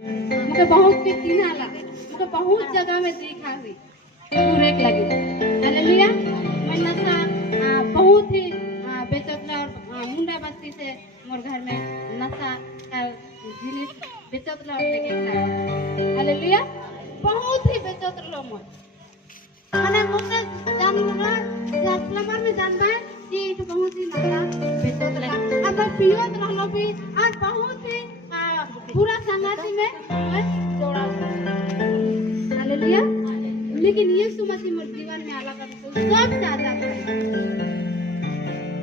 मुझे बहुत के चिन्हा लगे, मुझे बहुत जगह में देखा हुई पूरे लगे। हालेलुया। मैं नशा बहुत ही बेचोतला और मुंडा बस्ती से मोर घर में नशा का जिनिस बेचोतला और लेके खाए। हालेलुया। बहुत ही बेचोतला मोर माने मुझे जानना जातलाबार में जानना है कि तो बहुत ही नशा बेचोतला अब पियोत रहलो भी और बहुत ही पूरा संगति में जोड़ा। हालेलुया। लेकिन यीशु मसीह मोर जीवन में आला कर सब से आजाद है।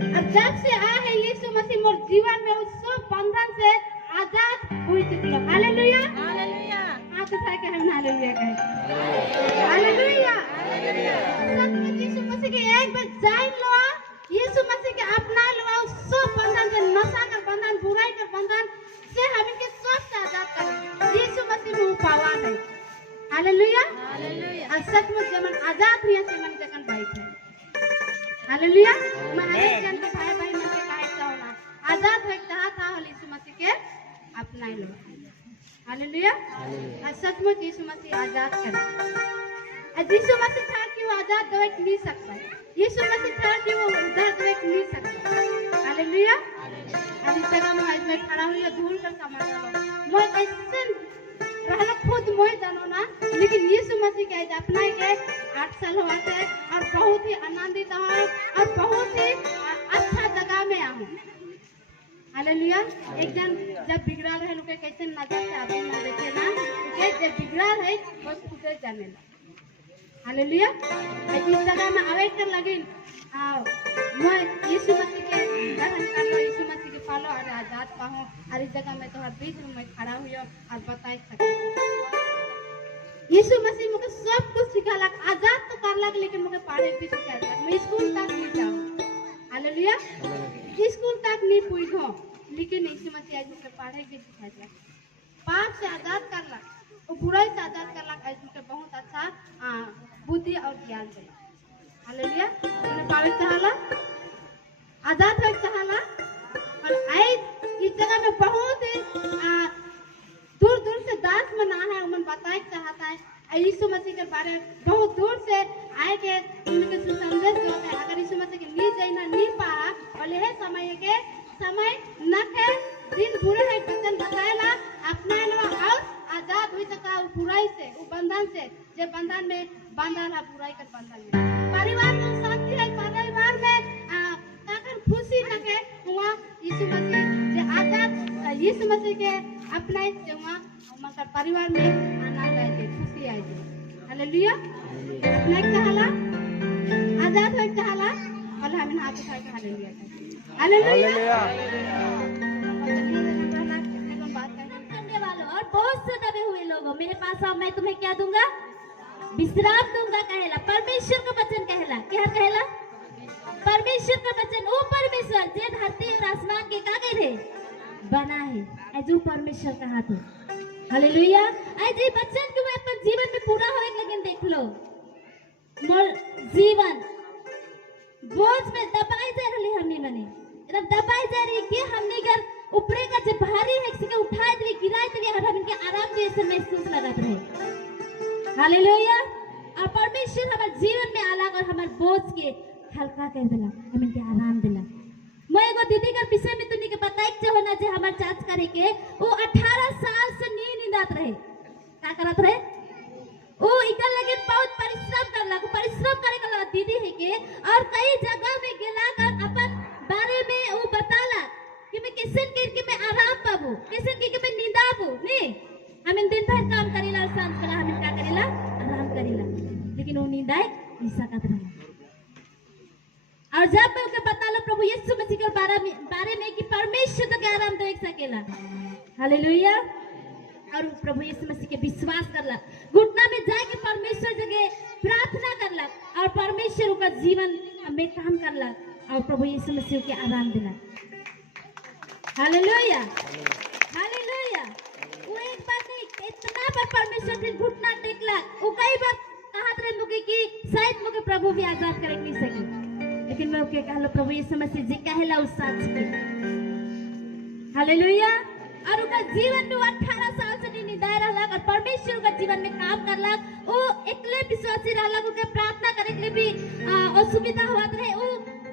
और जब से आया है यीशु मसीह मोर जीवन में उस सब बंधन से आजाद हुई चुकलो। हालेलुया। हालेलुया। हाथ उठा के हम हालेलुया कहें। हालेलुया। सच में यीशु मसीह के एक बार जान लो, यीशु मसीह के अपना लो, उस सब बंधन से, नशा का बंधन, बुराई का बंधन से हम इनके सब से आजाद करें। यीशु मसीह में पावर है। हालेलुया। हालेलुया। और सचमुच जब हम आजाद हुए से मन जकन बाइक है। हालेलुया। मैं हर जन के भाई भाई मन के काहे चाहला आजाद होए चाहा था यीशु मसीह के अपना लो। हालेलुया। और सचमुच यीशु मसीह आजाद करे। और यीशु मसीह था कि वो आजाद दवे नहीं सकता। यीशु मसीह था कि वो उद्धार दवे नहीं सकता। हालेलुया। और इस जगह में आज मैं खड़ा हुई धूल का सामान लो मैं कैसे रहना खुद मोय जानो ना, लेकिन यीशु मसीह के अपना के 8 साल हुआ थे और बहुत ही आनंदित है और बहुत ही अच्छा जगह में आऊँ। हालेलुया। एक दिन जब बिगड़ा रहे लोग कैसे नजर से आदमी ना देखे ना के जब बिगड़ा है बस खुद जाने ला। हालेलुया। इस जगह में आवे कर लगी मैं यीशु मसीह के ग्रहण कर लो, यीशु मसीह के पालो और आजाद पाऊँ और इस जगह में तो बीच में खड़ा हुई और बता सकती। यीशु मसीह मुझे सब कुछ सिखाला, आजाद तो कर लग लेकिन मुझे पढ़े भी सिखाया। मैं स्कूल तक नहीं जाऊँ। हालेलुया। स्कूल तक नहीं पूछो लेकिन यीशु मसीह आज मुझे पढ़े भी सिखाया। पाप से आजाद कर लग, वो बुराई से आजाद कर लग, आज मुझे बहुत अच्छा बुद्धि और ज्ञान दिला। हालेलुया। मैंने पावे चाहला, आजाद हो चाहला और आज इस जगह में बहुत ही दूर दूर से दास मना है उन बताए चाहता है यीशु मसीह के बारे में बहुत दूर से आए के उनके संदेश जो है अगर यीशु मसीह के नहीं जाना नहीं पा और यह समय न के दिन बुरे है वचन बताएला अपना लो और आजाद हुई सका बुराई से वो बंधन से जे बंधन में बंधन है बुराई के बंधन में परिवार में शांति है परिवार में काकर खुशी लगे हुआ यीशु मसीह जे आजाद यीशु मसीह के अपना हुआ हमारे परिवार में आनंद आए खुशी आए। हालेलुया। अपना चाहला आजाद हो चाहला और हम हाथ उठा के हालेलुया कहें। हालेलुया। करने वालों और बहुत से दबे हुए लोगों मेरे पास आओ मैं तुम्हें क्या दूंगा विश्राम दूंगा कहेला। परमेश्वर का वचन कहेला क्या कहेला परमेश्वर का वचन ओ परमेश्वर जे धरती और आसमान के का करे बना है जो परमेश्वर का हाथ है। हालेलुया। आज ये वचन को अपन जीवन में पूरा होए लेकिन देख लो मोर जीवन बोझ में दबाई जा रही हमने मने एकदम दबाई जा रही कि हमने घर ऊपरे का जो भारी है किसी का उठाए दे गिराए दे और हम इनके आराम जैसे महसूस लगत रहे। हालेलुया। और परमेश्वर हमारे जीवन में आला और हमारे बोझ के हल्का कर दिला हम इनके आराम दिला। मैं एगो दीदी के विषय में तुनी के बताई के होना जे हमर चाच करे के वो 18 साल से नींदात रहे का करत रहे वो इकल लगे बहुत परिश्रम करे के दीदी है के और कई जगह में गेला कर अपन बारे में वो बताला कि मैं कैसे करके मैं आराम पाबो कैसे करके मैं नींदाबो नहीं हम इन दिन भर काम करेला और सांझ करा हम का करेला आराम करेला लेकिन वो नींदाए नहीं सकत रहा। और जब मैं उनके बता लो प्रभु यीशु मसीह के बारे में कि परमेश्वर तो आराम देख सकेला। हालेलुया। और प्रभु यीशु मसीह के विश्वास करला घुटना में जाके परमेश्वर जगह प्रार्थना करला और परमेश्वर का जीवन में काम करला और प्रभु यीशु मसीह के आराम दिला। हालेलुया। हालेलुया। वो एक बार नहीं इतना पर परमेश्वर के घुटना टेकला वो कई बार कहा रहे मुझे कि शायद मुझे प्रभु भी आजाद करे नहीं सके लेकिन मैं ओके कहलो प्रभु यीशु मसीह जी कहला उस सच के। हालेलुया। और उनका जीवन में 18 साल से निदाय करलक, वो एकले विश्वासी रहलक, उनके प्रार्थना करे के लिए भी असुविधा होत रहे, वो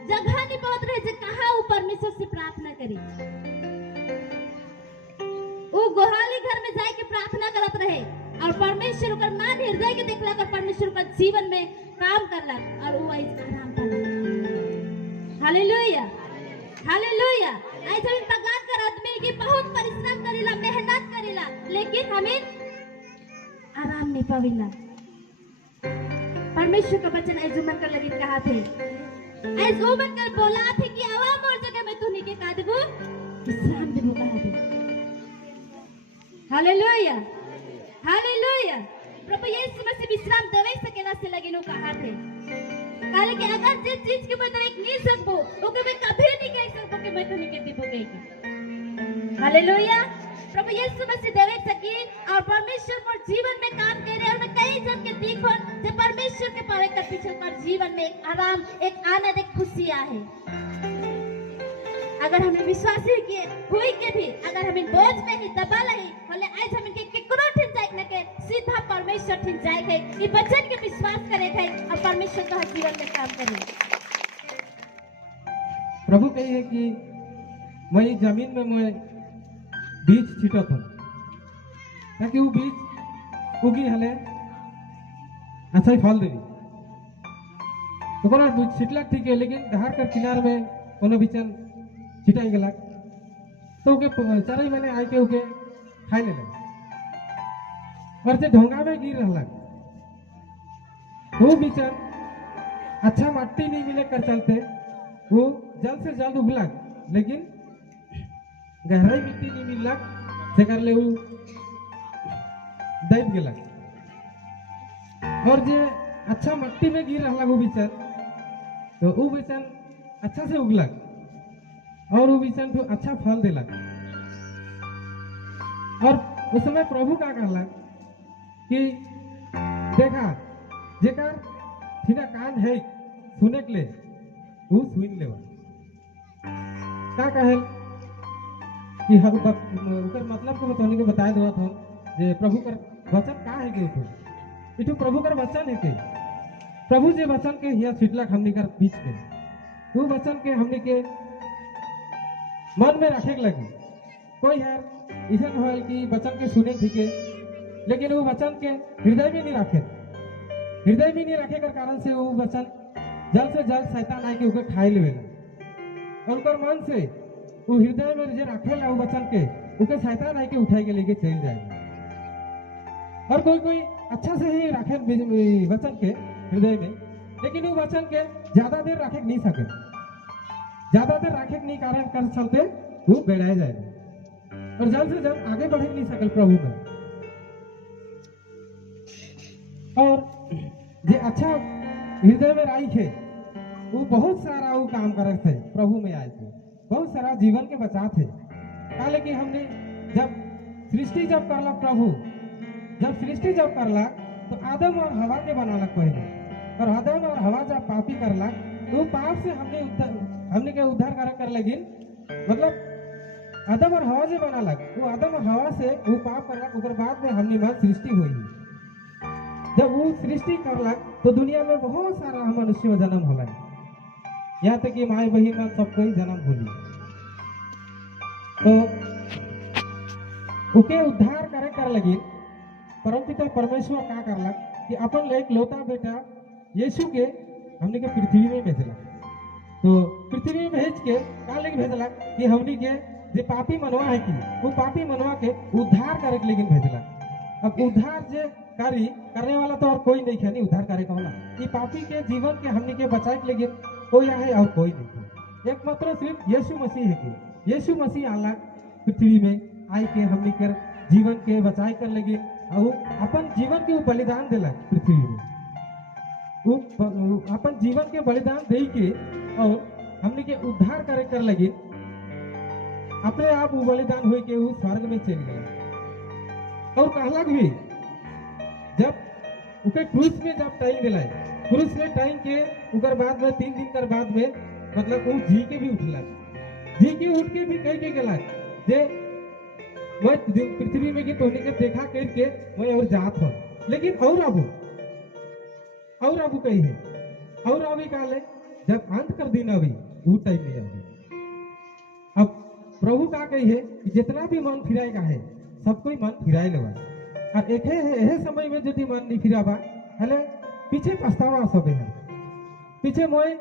जगह नहीं बहुत रहे जे कहाँ वो परमेश्वर से प्रार्थना करी। वो गोहाली घर में जाके प्रार्थना करत रहे और परमेश्वर ओकर मान हृदय के देखलक और परमेश्वर का जीवन में काम करलक और वो ऐसे आराम पालक। Hallelujah, hallelujah. ऐसे हम भगवान का आदमी की बहुत परिश्रम करेला, मेहनत करेला, लेकिन हमें आराम नहीं पावेला। परमेश्वर का वचन ऐसे मन कर लगी कहा थे, ऐसे मन कर बोला थे कि आवाम और जगह में तूने के कहा देबो विश्राम देबो कहा थे। Hallelujah, hallelujah. प्रभु यीशु मसीह विश्राम देवे सकेला से लगिनो कहा थे, काले कि अगर जिस चीज के मैं एक नहीं सकबो ओके मैं कभी नहीं कह सकबो कि मैं तूने के देबो कह। हालेलुया। प्रभु यीशु मसीह देवे सकी और परमेश्वर पर जीवन में काम करे और मैं कई जन के देखो जे परमेश्वर के पावे कर पीछे पर जीवन में एक आराम, एक आनंद, एक खुशी आहे। अगर हमें विश्वासी के हुई के भी अगर हमें बोझ में ही दबा रही बोले आज हम इनके किकरो ठिन जाए न के सीधा परमेश्वर ठिन जाए है, ये वचन के विश्वास करे है और परमेश्वर का जीवन में काम करे। प्रभु कही है कि मैं जमीन में मैं बीज छीटा था ताकि वो बीज उगी हले अच्छा ही फल देवी। तो कोनो बीज छिटला ठीक है, लेकिन धार कर किनार में कोनो बीचन छिटाई गला तो ओके चारई मैंने आए के ओके खाई ले और जे ढोंगा में गिर रहला वो बीचन अच्छा मट्टी नहीं मिले कर चलते वो जल्द से जल्द उगला, लेकिन गहराई मिट्टी नहीं मिलला से कर ले वो दैब गेला। और जे अच्छा मट्टी में गिर रहला वो बीचन तो वो बीचन अच्छा से उगला और वो बीचन तो अच्छा फल देला। और उस समय प्रभु का कहला कि देखा जेकर ठीना कान है सुने के लिए वो सुन लेवा। का कहल कि हम उकर मतलब को बताने के बताए देवत हम जे प्रभु कर वचन का है के ऊपर इठू प्रभु कर वचन है के प्रभु जे वचन के हिया छिटला हमनी कर बीच में वो वचन के हमनी के मन में रखे लगी। कोई है इसन होल कि वचन के सुने ठीक है, लेकिन वो वचन के हृदय में नहीं रखे, हृदय में नहीं रखे कर कारण से वो वचन जल्द से जल्द शैतान आके उके खाई लेवेला और उनकर मन से वो हृदय में जे रखेला वो वचन के उके शैतान आके उठाई के लेके चल जाएगा। और कोई कोई अच्छा से ही रखे वचन के हृदय में, लेकिन वो वचन के ज्यादा देर रखे नहीं सके, ज्यादा देर रखे नहीं कारण कर चलते वो बेड़ाए जाएगा और जल्द से जल्द आगे बढ़ नहीं सकल प्रभु में। और जे अच्छा हृदय में राई थे वो बहुत सारा वो काम करे थे, प्रभु में आए थे, बहुत सारा जीवन के बचा थे। काले कि हमने जब सृष्टि जब करला प्रभु जब सृष्टि जब करला तो आदम और हवा के बनाला पहले, और आदम और हवा जब पापी करला तो पाप से हमने के उद्धार कर लगी। मतलब आदम और हवा जे बनाला वो आदम और हवा से वो पाप करला उसके बाद में हमने बात सृष्टि हुई। जब वो सृष्टि करला तो दुनिया में बहुत सारा मनुष्य जन्म होला, यहाँ तक कि माई बहन में सबको ही जन्म होली। तो उके उद्धार करे कर लगी परमपिता परमेश्वर का करला कि अपन एक लौता बेटा यीशु के हमने के पृथ्वी में भेजला। तो पृथ्वी में भेज के का लेके भेजला कि हमने के जे पापी मनवा है कि वो पापी मनवा के उद्धार करे के लेकिन भेजला। अब उद्धार जे करी करने वाला तो और कोई नहीं है, नहीं उद्धार करे का होला कि पापी के जीवन के हमने के बचाए के लेकिन कोई है और कोई नहीं है, एकमात्र सिर्फ यीशु मसीह है कि यीशु मसीह आला पृथ्वी में आई के हमने कर जीवन के बचाए कर लगे और अपन जीवन के बलिदान दिला पृथ्वी में। वो अपन जीवन के बलिदान दे के और हमने के उद्धार करे कर लगे अपने आप वो बलिदान हो के वो स्वर्ग में चल गया। और कहला भी जब उके क्रूस में जब टाइम दिलाए, क्रूस में टाइम के उकर बाद में 3 दिन कर बाद में मतलब वो जी के भी उठला, जी के उठ के भी कह के गला जे मैं पृथ्वी में की तोहने के देखा करके मैं और जात हूँ, लेकिन और अबू कही है और अभी काले जब अंत कर दिन अभी वो टाइम नहीं अभी। अब प्रभु का कही है कि जितना भी मन फिराएगा है सबको ही मन फिराए लेवा और एक है समय में यदि मन नहीं फिराबा हले पीछे पछतावा सब है पीछे मोए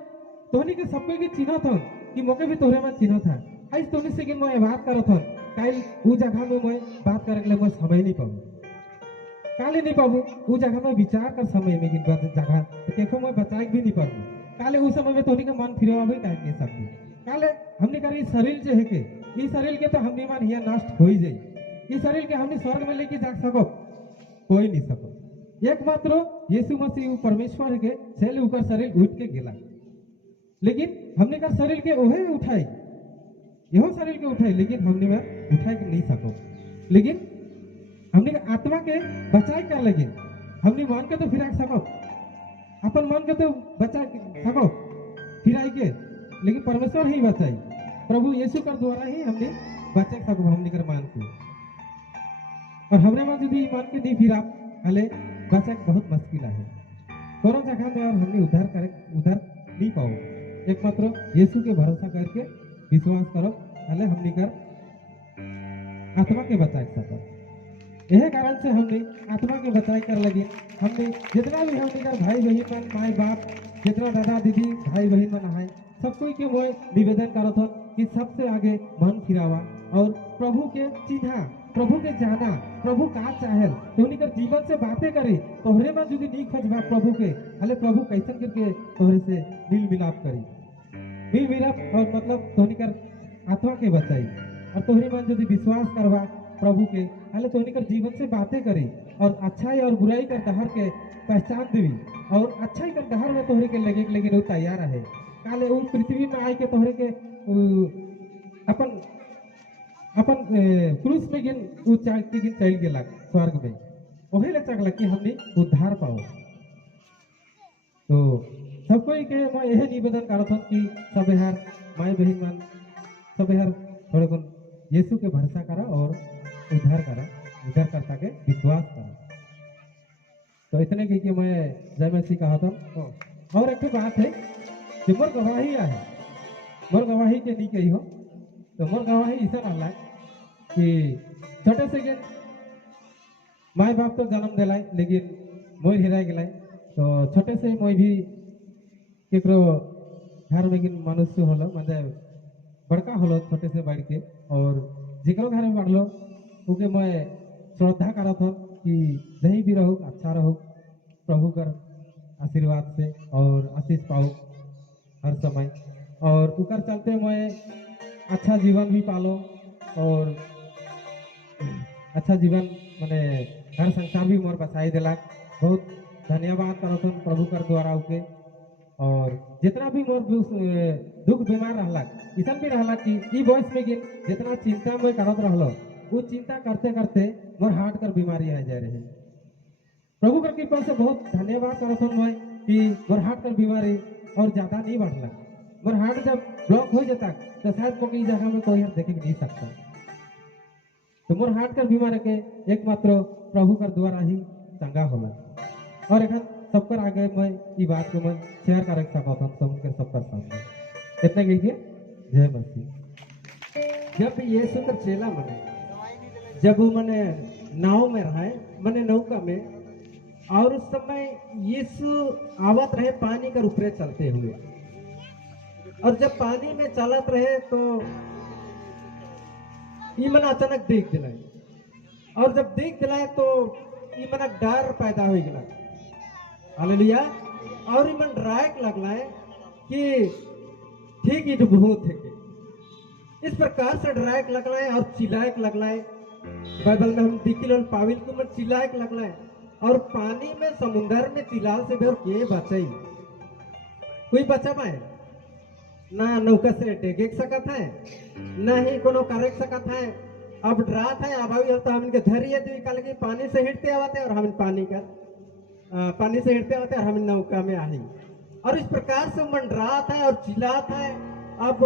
तोहनी के सबको की चिन्ह था कि मोके भी तोहरे में चिन्ह था आज तोहनी से कि मैं बात करत हूं काल वो जगह में मैं बात करे के लिए मैं समय नहीं पाऊँ काले नहीं पाबू वो जगह में विचार कर समय में गिन जगह देखो मैं बचाए भी नहीं पाबू काले उस समय में तोहनी के मन फिरवा भी काहे नहीं सकती काले हमने कर इस शरीर जो है के इस शरीर के तो हमने मान हिया नष्ट हो ही जाई इस शरीर के हमने स्वर्ग में लेके जा सको कोई नहीं सको एकमात्र यीशु मसीह परमेश्वर के सेल ऊपर शरीर उठ के गेला लेकिन हमने का शरीर के ओहे उठाई यहो शरीर के उठाई लेकिन हमने में उठाई के नहीं सको लेकिन हमने आत्मा के बचाए कर लगे हमने मन के तो फिरा सको अपन मन के तो बचा सको फिराई के लेकिन परमेश्वर ही बचाई प्रभु यीशु का द्वारा ही हमने बचा सको हमने कर मान को और हमने मन यदि मान के नहीं फिरा हले बचा बहुत मुश्किल है दोनों जगह में और हमने उधर नहीं पाओ एकमात्र यीशु के भरोसा करके विश्वास करो हले हमने कर आत्मा के बचा सको यह कारण से हमने आत्मा के बचाई कर लगे हमने जितना भी हमने कर भाई बहन मन माए बाप जितना दादा दीदी भाई बहन मन आए सब कोई के मैं निवेदन करत हूँ कि सबसे आगे मन फिरावा और प्रभु के चिन्हा प्रभु के जाना प्रभु का चाहे तो उन्हीं कर जीवन से बातें करी तोहरे में यदि नहीं खोजबा प्रभु के हले प्रभु कैसन करके तोहरे से मिल मिलाप करी मिल मिलाप और मतलब तोहनी कर आत्मा के बचाई और तोहरे मन यदि विश्वास करवा प्रभु के हले तोहनी कर जीवन से बातें करी और अच्छाई और बुराई कर डहर के पहचान देवी और अच्छाई कर डहर में तोहरे के लगे लेकिन वो तैयार है काले वो पृथ्वी में आए के तोहरे के अपन क्रूस में गिन वो गिन चल गेला स्वर्ग में वही ले चकला कि हमने उद्धार पाओ तो सबको के मैं यही निवेदन करत हूं कि सब यार माई बहन मन सब यार थोड़े कौन यीशु के भरोसा करा और उद्धार करता के विश्वास करा तो इतने की कि मैं जय मसीह कहा था और एक बात है कि मोर गवाही है मोर गवाही के नहीं कही हो तो मोर गवाही ऐसा रहला कि छोटे से के माई बाप तो जन्म दिलाय लेकिन मोर हिरा गलाय तो छोटे से मैं भी केकरो घर में गिन मनुष्य होलो मतलब बड़का होलो छोटे से बढ़ के और जिकरो घर में बढ़लो उके मैं श्रद्धा करत हूँ कि जहीं भी रहूँ अच्छा रहूँ प्रभु कर आशीर्वाद से और आशीष पाऊँ हर समय और उकर चलते मैं अच्छा जीवन भी पालो और अच्छा जीवन माने घर संसार भी मोर बचाई दिला बहुत धन्यवाद करत हूँ प्रभु कर द्वारा उके और जितना भी मोर दुख बीमार रहला इसन भी रहला कि ई वयस में गिन जितना चिंता में करत रहलो वो चिंता करते करते मोर हार्ट कर बीमारी आ जाए रहे प्रभु कर कृपा से बहुत धन्यवाद करत हूँ मैं कि मोर हार्ट कर बीमारी और ज्यादा नहीं बढ़ला मोर हार्ट जब ब्लॉक हो जाता तो शायद को कई जगह में कोई यार देखे नहीं सकता तो मोर हार्ट कर बीमारी के एकमात्र प्रभु कर द्वारा ही चंगा होला और एक सबकर आगे मैं ये बात को मैं शेयर कर सकता हूँ सबके सबकर सामने इतना कहिए जय मसीह। जब यीशु का चेला मने जब वो मने नाव में रहे मने नौका में और उस समय यीशु आवत रहे पानी कर ऊपरे चलते हुए और जब पानी में चलत रहे तो ये मन अचानक देख दिलाए और जब देख दिलाए तो ये मन डर पैदा हो गया हालेलुया और ये मन डरायक लगला है कि ठीक ही भूत है इस प्रकार से डरायक लगला है और चिल्लायक लगला है बाइबल में हम दिखिल और पाविल को मन चिल्लायक लगला है और पानी में समुंदर में चिल्लाल से बेर के बचाई कोई बचा पाए ना नौका से डेगे सकत है ना ही कोनो करे सकत है अब डरात है अब अभी तो हम इनके धैर्य दी कल की पानी से हिटते आवते और हम पानी से हिटते आवते और हम नौका में आई और इस प्रकार से मन डरात है और चिल्लात है अब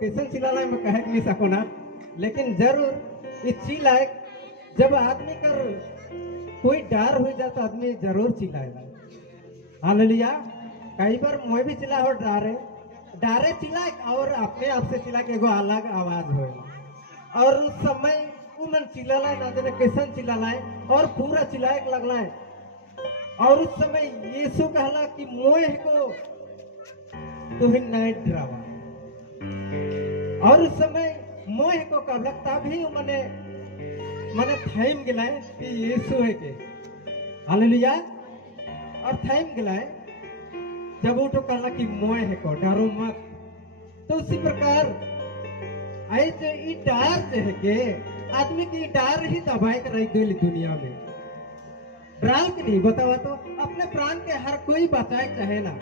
कैसे चिल्लाना है मैं कह नहीं सकूँ ना लेकिन जरूर इस चिल्लाए जब आदमी कर कोई डर हो जाता आदमी जरूर चिल्लाएगा। हालेलुया। कई बार मैं भी चिल्ला हो डारे चिल्ला और अपने आप से चिल्ला के एगो अलग आवाज होएगा। और उस समय वो मन चिल्लाला ना जाने कैसन चिल्लाला और पूरा चिल्लाए के लगला है। और उस समय यीशु कहला कि मोह को तुम्हें नहीं डरावा। और उस समय मोह को कहला तभी मने थाइम गिलाए कि यीशु है के। हालेलुया। और थाइम गिलाए जब वो तो कहला कि मोह है को डरो मत। तो उसी प्रकार आई जो ई डर जे है के आदमी की डर ही दबाए कर रही गई दुनिया में। डराल के नहीं बतावा तो अपने प्राण के हर कोई बचाए चाहे ना।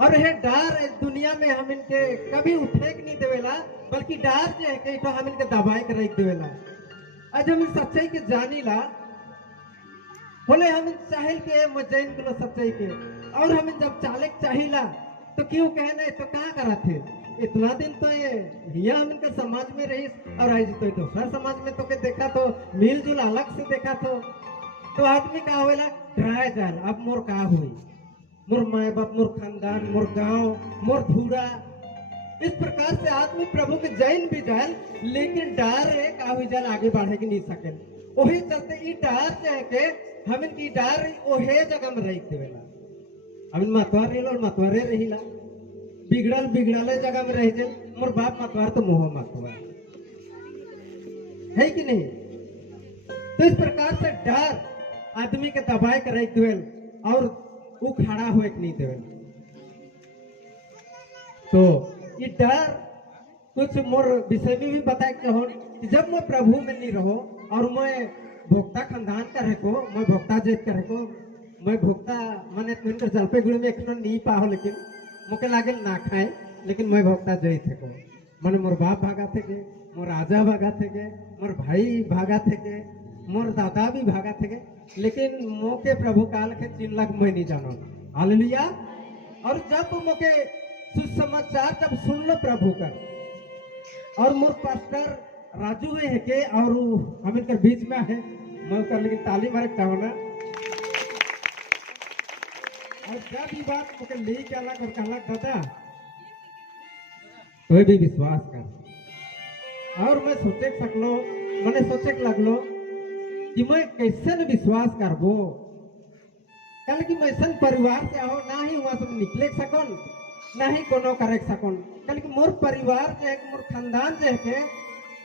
और है डर इस दुनिया में हम इनके कभी उठे के नहीं देवेला, बल्कि डर जो है कि तो हम इनके दबाए के रख देवेला। आज हम सच्चाई के जानी ला बोले हम चाहे के मजैन को सच्चाई के। और हम जब चाले चाहिला तो क्यों कहना तो क्या करा थे इतना दिन तो ये हम इनके समाज में रही और आज तो दूसरा समाज में तो के देखा तो मिलजुल अलग से देखा तो आदमी का होएला डराए जाए। अब मोर का हुई मोर माए बाप मोर खानदान मोर गांव मोर धूरा इस प्रकार से आदमी प्रभु के जैन भी जाए लेकिन डर है का हुई जाए आगे बढ़े के नहीं सके। वही चलते ई डर से के हम इनकी डर ओहे जगह में रह देवेला। हम मतवार रही और मतवारे रहीला बिगड़ल जगह में रह जाए। मोर बाप मतवार तो मोह मतवार है कि नहीं। तो इस प्रकार से डर आदमी के दबाए कर रख देवेल और वो खड़ा हुए नहीं देवेल। तो ये डर कुछ मोर विषय में भी बताए कि जब मैं प्रभु में नहीं रहो और मैं भोक्ता खानदान का रहे को मैं भोक्ता जेत का रहे को मैं भोक्ता मैंने जलपाईगुड़ी में एक नहीं पाहो लेकिन मुके लागल ना खाए लेकिन मैं भोक्ता जेत थे को मैंने मोर बाप भागा थे के मोर राजा भागा थे के मोर भाई भागा थे के मोर दादा भी भागा थे के लेकिन मोके प्रभु काल के चिन्ह मैं नहीं जानो। हालेलुया। और जब मोके सुसमाचार जब सुन लो प्रभु का और मोर पास्टर राजू है के और हम इनके बीच में है मैं कर लेकिन ताली मारे चाहना। और जब ये बात मुझे ले के अलग और कहला दादा तो भी विश्वास कर। और मैं सोचे सकलो मैंने सोचे लगलो कि मैं कैसे न विश्वास करबो कल कि मैं सन परिवार से आओ ना ही वहां से निकले सकन ना ही कोनो करे सकन। कल कि मोर परिवार जो है मोर खानदान जो है के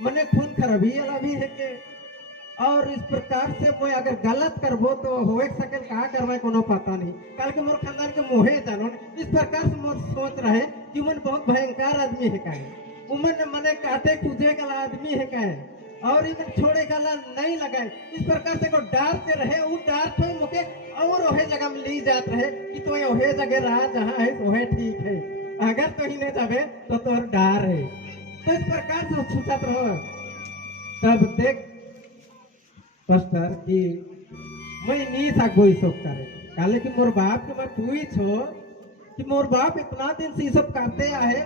मने खून खराबी वाला भी है के और इस प्रकार से मैं अगर गलत करबो तो होए सके कहा करवाए कोनो पता नहीं। कल के मोर खानदान के मोहे जानो इस प्रकार से मोर सोच रहे कि मन बहुत भयंकर आदमी है काहे उमन मने काटे कूदे का आदमी है काहे और इवन छोड़े गला नहीं लगाए। इस प्रकार से को डर से रहे वो डर तो मुके और ओहे जगह में ले जात रहे कि तो ओहे जगह रहा जहाँ है ओहे ठीक है अगर तो ही नहीं जावे तो तोर डर है। तो इस प्रकार से छूटत रहो। तब देख पास्टर कि मैं नहीं सकबो ये सब करे काले कि मोर बाप के मैं तू ही छो कि मोर बाप इतना दिन से ये सब करते आए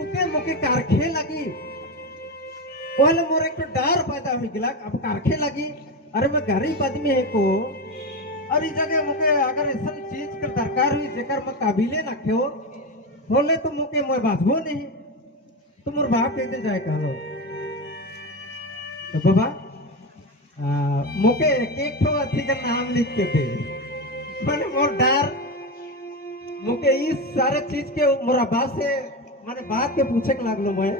उके मुके कारखे लगी पहले मोर एक तो डर पैदा हो गया अब कारखे लगी। अरे मैं गरीब आदमी है को और इस जगह मुके अगर ऐसा चीज का दरकार हुई जेकर मैं काबिले ना खेओ बोले तो मुके मैं बाजबो नहीं तो मोर बाप कहते जाए कहलो तो बाबा मुके एक ठो अथी का नाम लिख के दे मैंने मोर डर मुके इस सारे चीज के मोर बाप से मैंने बात के पूछे के लागलो मैं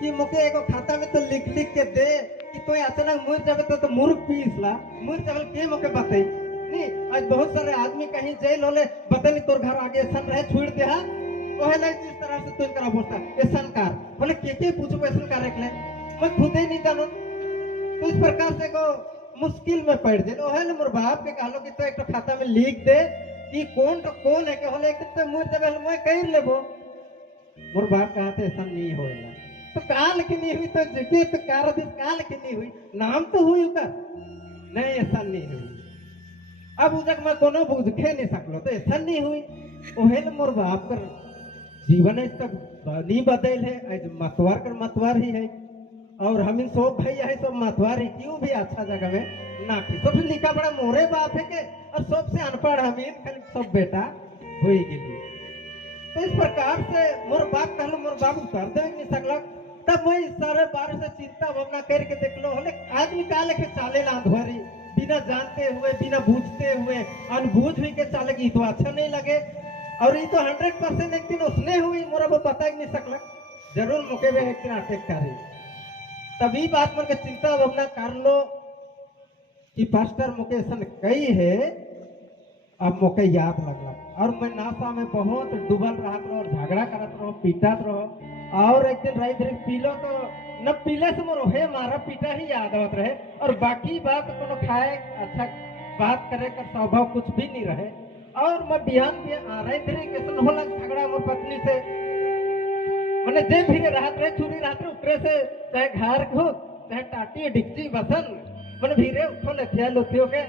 कि मुके एगो खाता में तो लिख के दे कि तो अचानक मुर जावे तो मुर्ग पीसला मुर जावे के मुके बताई नहीं। आज बहुत सारे आदमी कहीं जेल होले बतली तोर घर आगे सन रहे छोड़ दे हा ओहे ले जिस तरह से तुम करा बोलता ऐसा कार बोले के पूछो ऐसा कार रख ले मैं खुद ही नहीं जानो। तो इस प्रकार से को मुश्किल में पड़ जाए ओहे ले मोर बाप के कहलो कि तो एक तो खाता में लिख दे कि कौन तो कौन है के होले एक तो मुर जावे मैं कह लेबो मोर बाप कहते ऐसा नहीं होएगा तो काल की नहीं हुई तो जगह तो कार काल की नहीं हुई नाम तो हुई उका नहीं ऐसा नहीं हुई। अब उजक में कोनो बुझ खे नहीं सकलो तो ऐसा नहीं हुई ओहे न मोर बाप कर जीवन आज तक नहीं बदल है आज मतवार कर मतवार ही है। और हम सब भाई है सब मथुआरी क्यों भी अच्छा जगह में ना थी सबसे लिखा बड़ा मोरे बाप है के और सबसे अनपढ़ हमीन खाली सब बेटा हुई गेली। तो इस प्रकार से मोर बाप कहलो मोर बाबू कर दे नहीं सकलक। तब मैं सारे बार से चिंता भावना करके देख लो हले आदमी का लेके चाले ना धोरी बिना जानते हुए बिना बूझते हुए अनबूझ हुई के चाले की तो अच्छा नहीं लगे। और ये तो 100% एक दिन उसने हुई मोरा वो पता ही नहीं सकलक जरूर मुके में एक दिन अटैक करी। तभी बात मन के चिंता भावना कर लो कि पास्टर मुके सन कई है अब मुके याद लगला। और मैं नासा में बहुत डूबल रहत रहो झगड़ा करत रहो पीटत रहो। और एक दिन रात भर पीलो तो न पीले से मोर हे मारा पीटा ही याद आवत रहे और बाकी बात कोनो खाए अच्छा बात करे का स्वभाव कुछ भी नहीं रहे। और मैं बिहान भी आ रहे थे कैसन होला झगड़ा मोर पत्नी से मैंने जे भी रात रहे छुरी रात रहे ऊपरे से चाहे घर को चाहे टाटी डिक्ची बसन मैंने भीरे उठो लेथिया लुथियो के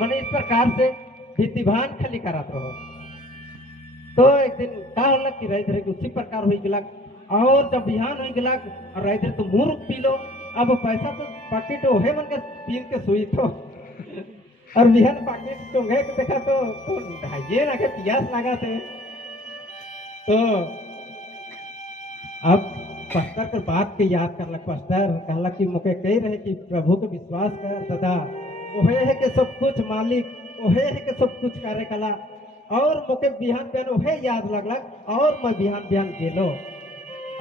मैंने इस प्रकार से भीतिभान खाली करत रहो। तो एक दिन का होला कि रात रहे उसी प्रकार हुई गिला। और जब बिहान हुई गिला और रात रहे तो मुर्ग पी लो अब पैसा तो पाकिट ओहे मन के पीन के सुई तो और बिहान पाकिट टोंगे के देखा तो ढाइए ना के प्यास लगा थे। तो अब पास्टर के बात के याद करलक पास्टर कहला कि मुके कही रहे कि प्रभु के विश्वास कर दादा ओहे है के सब कुछ मालिक ओहे है के सब कुछ करे कला। और मुके बिहान बिहान ओहे याद लगलक और मैं बिहान बिहान गेलो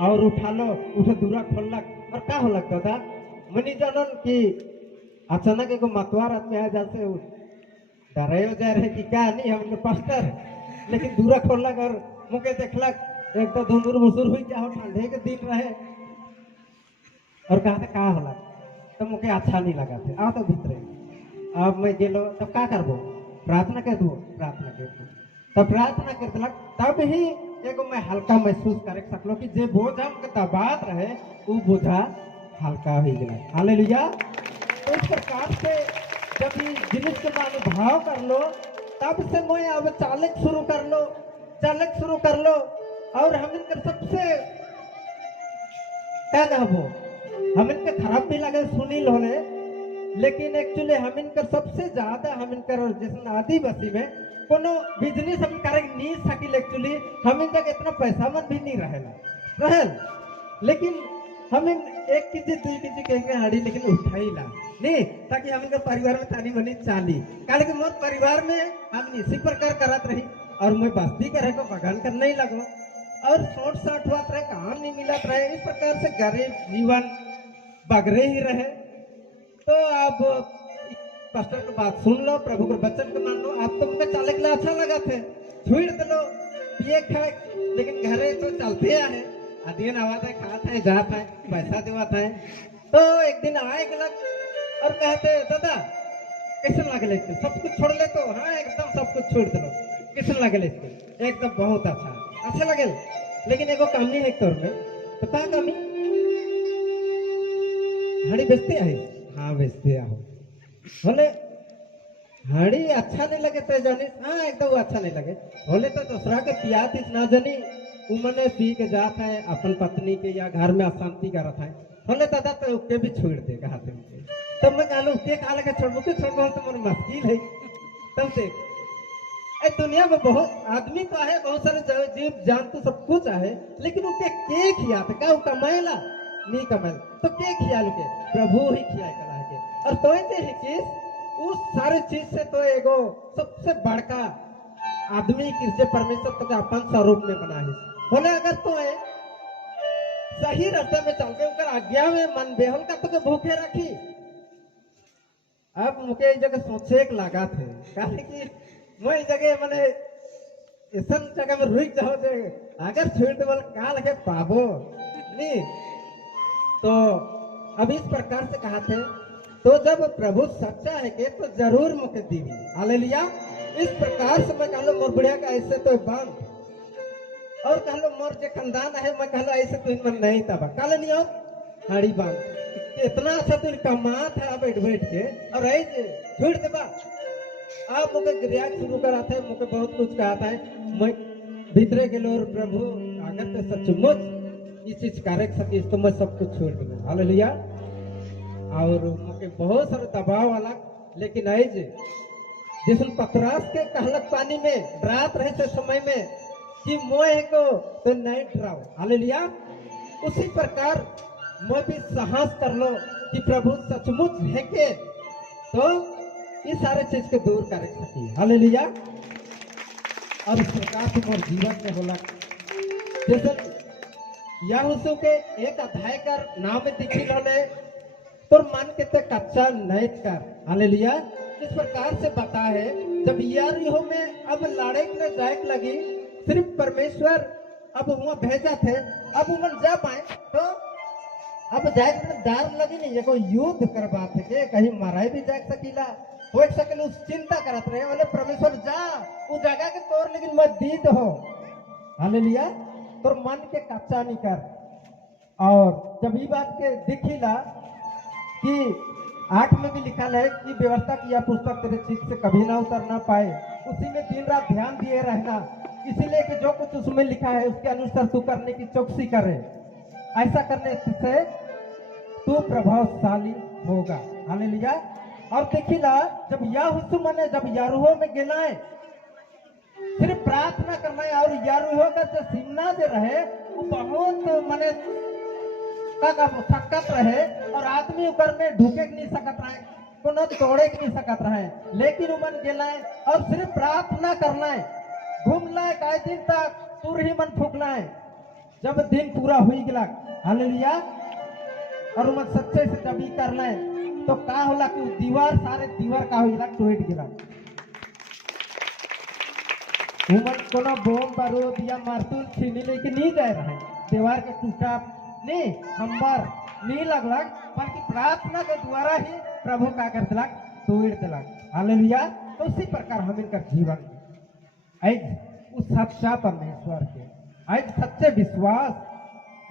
और उठा लो उठे दूरा खोललक। और का होलक दादा मनी जानन कि अचानक एगो मतवार आदमी आ जाते डरायो जा रहे कि क्या नहीं हम पास्टर लेकिन दूरा खोललक और मुके देखलक एक तो धुंधुर मुसुर हुई क्या हो ठंडे के दिन रहे और कहा था का होला तो मुके अच्छा नहीं लगा थे आओ तो भीतरे। अब मैं गेलो तब का करबो प्रार्थना कर दो प्रार्थना कर दो तब प्रार्थना कर दिलक तब ही एगो मैं हल्का महसूस करे सकलो कि जे बोझ हमके दबात रहे वो बोझा हल्का हो गया। हालेलुया। तो इस प्रकार से जब ये जिनिस के अनुभव कर लो तब से मैं अब चालक शुरू कर लो और हम इनके सबसे क्या कहबो हम इनके खराब भी लगे सुनील होले लेकिन एक्चुअली हम इनका सबसे ज्यादा हम इनका जैसे आदिवासी में कोनो बिजनेस हम करे नहीं सकिल एक्चुअली हम इन तक इतना पैसा मन भी नहीं रहेला लेकिन हम एक केजी 2 केजी कहेंगे हाड़ी लेकिन उठाई ला नहीं ताकि हम इनका परिवार में तानी बनी चाली काले कि मोर परिवार में हम इसी प्रकार करत रही और मैं बस्ती करे को बगान कर नहीं लगो और शॉर्ट शॉर्ट हुआ रहे काम नहीं मिलत रहे इस प्रकार से गरीब जीवन बगरे ही रहे। तो अब पास्टर की बात सुन लो प्रभु के वचन को मान लो आप तो मुझे चाले के लिए अच्छा लगा थे छुड़ दो पिए खाए लेकिन घरे तो चलते है अधीन आवाज है खाते है जाता है पैसा देवाता है। तो एक दिन आए गलत और कहते दादा कैसे लगे सब कुछ छोड़ ले तो हाँ एकदम सब कुछ छोड़ दो कैसे लगे एकदम बहुत अच्छा लगे लेकिन एगो कमी है तौर में तो क्या कमी हाड़ी बेचते है हाँ बेचते आओ बोले हाड़ी अच्छा नहीं लगे तो जानी हाँ एकदम अच्छा नहीं लगे बोले तो दूसरा के पियात ना जानी उमने पी के जाता है अपन पत्नी के या घर में अशांति का रखा है बोले दादा तो उसके भी छोड़ दे कहा तब मैं कहूँ उसके कहा लगे छोड़ो के छोड़ो तो मेरी मुश्किल है। तब देख दुनिया में बहुत आदमी तो है बहुत सारे जीव जान तो सब कुछ है लेकिन उसके के खिया क्या वो कमाएला नहीं कमाएला तो के खियाल के प्रभु ही खिया कला के और तो ही चीज उस सारे चीज से तो एगो सबसे बड़का आदमी किसे परमेश्वर तो अपन स्वरूप में बना है बोले अगर तो है सही रास्ते में चल के उनका आज्ञा में मन बेहल का तो भूखे रखी। अब मुझे इस जगह सोचे एक लगा थे कहा कि मैं इस जगह मैंने ऐसा जगह में रुक जाओ जे अगर छोड़ दे बोल का लगे पाबो नहीं तो अब इस प्रकार से कहा थे तो जब प्रभु सच्चा है के तो जरूर मुझे दीवी। हालेलुया। इस प्रकार से मैं कहलो मोर बुढ़िया का ऐसे तो बंद और कहलो मोर जो खानदान है मैं कहलो ऐसे तो मन नहीं तब काले नहीं हो हाड़ी बंद इतना अच्छा तो कमा था बैठ के और ऐसे छोड़ दे बा आप मुझे गिरिया शुरू कराते हैं मुझे बहुत कुछ कहता है मैं भीतरे के लोग प्रभु अगर तो सचमुच इस चीज कार्य सकी तो मैं सब कुछ छोड़ दूंगा। हालेलुया। और मुझे बहुत सारे दबाव वाला, लेकिन आई जैसे पतरास के कहलक पानी में डरात रहे थे समय में कि मोह को तो नहीं डराओ। हालेलुया। उसी प्रकार मैं भी साहस कर लो कि प्रभु सचमुच है के तो इस सारे चीज के दूर कर सकी। हालेलुया। अब इस प्रकार तुम्हारे जीवन में होला जैसे यहोशू के एक अध्याय कर नाम में दिखी रहे तो मन के ते कच्चा नहीं कर। हालेलुया। इस प्रकार से बता है जब यरीहो में अब लड़ाई में जाए लगी, सिर्फ परमेश्वर अब वहाँ भेजा थे, अब उन्हें जा पाए तो अब जाए डर लगी नहीं, ये कोई युद्ध कर बात है कि कहीं माराई भी जा सकीला हो सके उस चिंता करत रहे बोले परमेश्वर जा उस जगह के तोर लेकिन मत दीद हो। हालेलुया। तो मन के कच्चा नहीं कर। और जब ये बात के दिखीला कि 8 में भी लिखा है कि व्यवस्था की यह पुस्तक तेरे चित्त से कभी ना उतर ना पाए, उसी में दिन रात ध्यान दिए रहना, इसीलिए कि जो कुछ उसमें लिखा है उसके अनुसार तू करने की चौकसी करे, ऐसा करने से तू प्रभावशाली होगा। हालेलुया। और देखिला जब यहोशू माने जब यरीहो में गेना है सिर्फ प्रार्थना करना है, और यरीहो का जो सीमना जो रहे वो बहुत माने सकत रहे और आदमी ऊपर में ढूके नहीं सकत रहे, कोनो तोड़े नहीं सकत रहे, लेकिन उमन गेला है और सिर्फ प्रार्थना करना है, घूमना है कई दिन तक तुर ही मन फूकना है। जब दिन पूरा हुई गला, हालेलुया, और उमन सच्चे से जब ही करना है तो का होला कि दीवार सारे दीवार का हुई टूट गिरा। उमन कोनो बम बारूद या मारतूल छीनी लेके नहीं जाए रहे, दीवार के टूटा नहीं नंबर नहीं लगलक, बल्कि प्रार्थना के द्वारा ही प्रभु का कर दिलक तोड़ दिलक। हालेलुया। तो उसी प्रकार हम इनका जीवन आज उस सच्चा परमेश्वर के आज सच्चे विश्वास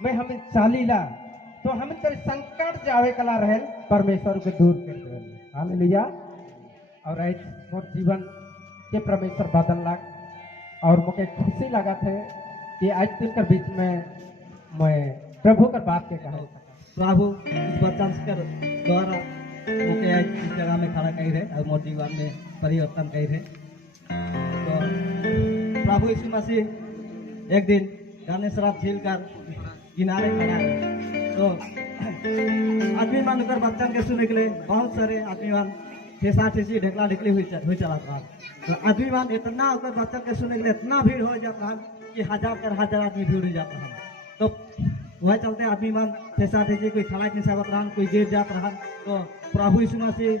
में हम चालीला तो हम इनकर संकट जावे कला रहे परमेश्वर के दूर कर दे। हालेलुया। और आज मोर जीवन के परमेश्वर बदल लग और मुझे खुशी लगा थे कि आज दिन के बीच में मैं प्रभु का बात के कहा प्रभु इस वचन के द्वारा मुझे आज इस जगह में खड़ा कर रहे और मोर जीवन में परिवर्तन कर रहे। तो प्रभु यीशु मसीह एक दिन गणेशरात झील कर किनारे खड़ा है, तो आदमी मान कर वचन के सुनने के लिए बहुत सारे आदमी मान ठेसा ठेसी ढेकला ढेकली हुई चला रहा। तो आदमी मान इतना होकर वचन के सुनने के लिए इतना भीड़ हो जाता है कि हजार आदमी भीड़ हो जाता है। तो वह चलते आदमी मान ठेसा ठेसी कोई खड़ा नहीं सकत रहा, कोई गिर जात रहा। तो प्रभु यीशु मसीह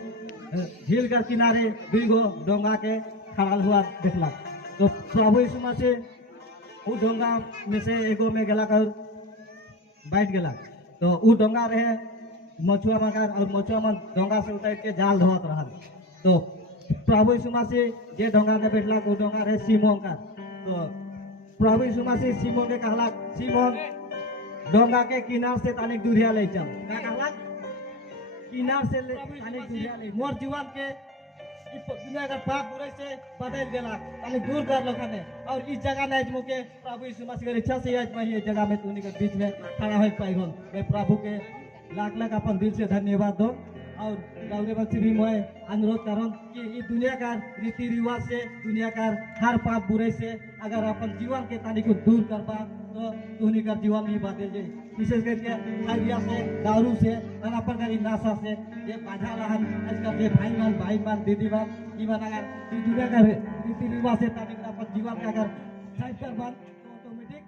झील कर किनारे दुगो डोंगा के खड़ा हुआ देखला। तो प्रभु यीशु मसीह वो डोंगा में से एगो में गला कर बैठ गया। तो वो डोंगा रहे मछुआ मगर और मछुआ मन डोंगा से उतर के जाल धोत रहा। तो प्रभु यीशु मसीह जे डोंगा में बैठला वो डोंगा रहे सीमोन का। तो प्रभु यीशु मसीह सीमोन के कहला सीमोन डोंगा के किनार से तानिक दूरिया ले चल। क्या कहला किनार से तानिक दूरिया ले। मोर जीवन के दुनिया का पाप बुराई से बदल गया तानिक दूर कर लो खाने। और इस जगह में आज मुके प्रभु यीशु मसीह की इच्छा से आज मैं ये जगह में तुनी के बीच में खड़ा हो पाई हूं। मैं प्रभु के लाख लाख अपन दिल से धन्यवाद दो और गौरे बच्चे भी मैं अनुरोध करूँ कि इस दुनिया का रीति रिवाज से दुनिया का हर पाप बुराई से अगर अपन जीवन के तानी को दूर कर पा तो तुनी का जीवन भी बदल जाए। विशेष करके हरिया से दारू से और अपन का नाशा से ये बाधा रहन आजकल ये भाई मान दीदी मान जीवन अगर दुनिया का रीति रिवाज से तानी अपन जीवन का अगर साइड कर बन तो ऑटोमेटिक